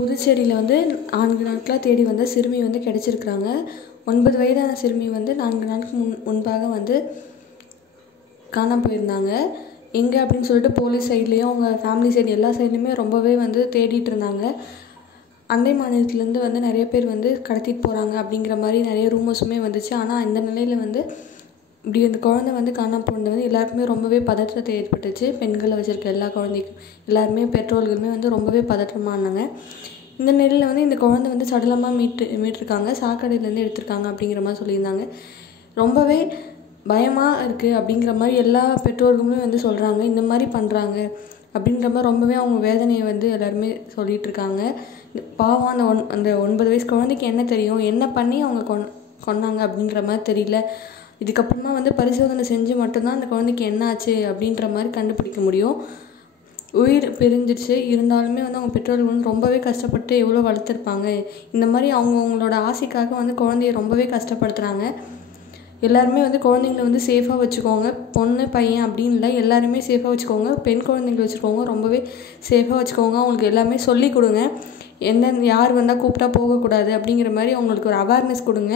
புதுச்சேரியில் வந்து 4 நாட்களாக தேடி வந்த சிறுமி வந்து கிடச்சிருக்கிறாங்க. 9 வயதான சிறுமி வந்து 4 நாளுக்கு முன்பாக வந்து காணாமல் போயிருந்தாங்க. எங்கே அப்படின்னு சொல்லிட்டு போலீஸ் சைட்லேயும் அவங்க ஃபேமிலி சைடு எல்லா சைட்லேயுமே ரொம்பவே வந்து தேடிட்டு இருந்தாங்க. அண்டை மாநிலத்துலேருந்து வந்து நிறைய பேர் வந்து கடத்திட்டு போகிறாங்க அப்படிங்கிற மாதிரி நிறைய ரூமர்ஸுமே வந்துச்சு. ஆனால் இந்த நிலையில் வந்து இப்படி அந்த குழந்தை வந்து காணாமல் போனது வந்து எல்லாருக்குமே ரொம்பவே பதற்றத்தை ஏற்பட்டுச்சு. பெண்களை வச்சுருக்க எல்லா குழந்தைக்கும் எல்லாருமே பெற்றோர்களுமே வந்து ரொம்பவே பதற்றமானாங்க. இந்த நிலையில் வந்து இந்த குழந்தை வந்து சடலமாக மீட்டிருக்காங்க, சாக்கடையிலேருந்து எடுத்திருக்காங்க அப்படிங்கிற மாதிரி சொல்லியிருந்தாங்க. ரொம்பவே பயமாக இருக்குது அப்படிங்கிற மாதிரி எல்லா பெற்றோர்களுமே வந்து சொல்கிறாங்க. இந்த மாதிரி பண்ணுறாங்க அப்படின்ற மாதிரி ரொம்பவே அவங்க வேதனையை வந்து எல்லாருமே சொல்லிகிட்ருக்காங்க. பாவம் அந்த 9 வயசு குழந்தைக்கு என்ன தெரியும், என்ன பண்ணி அவங்க கொன்னாங்க அப்படிங்கிற மாதிரி தெரியல. இதுக்கப்புறமா வந்து பரிசோதனை செஞ்சு மட்டும்தான் அந்த குழந்தைக்கு என்ன ஆச்சு அப்படின்ற மாதிரி கண்டுபிடிக்க முடியும். உயிர் பிரிஞ்சிடுச்சு, இருந்தாலுமே வந்து அவங்க பெற்றோர்கள் வந்து ரொம்பவே கஷ்டப்பட்டு எவ்வளோ வளர்த்துருப்பாங்க. இந்த மாதிரி அவங்களோட ஆசைக்காக வந்து குழந்தைய ரொம்பவே கஷ்டப்படுத்துகிறாங்க. எல்லாருமே வந்து குழந்தைங்கள வந்து சேஃபாக வச்சுக்கோங்க. பொண்ணு பையன் அப்படின்னு இல்லை, எல்லாருமே சேஃபாக வச்சுக்கோங்க. பெண் குழந்தைங்களை வச்சுக்கோங்க, ரொம்பவே சேஃபாக வச்சுக்கோங்க. அவங்களுக்கு எல்லாமே சொல்லிக் கொடுங்க. யார் வந்தால் கூப்பிட்டா போகக்கூடாது அப்படிங்கிற மாதிரி அவங்களுக்கு ஒரு அவேர்னஸ் கொடுங்க.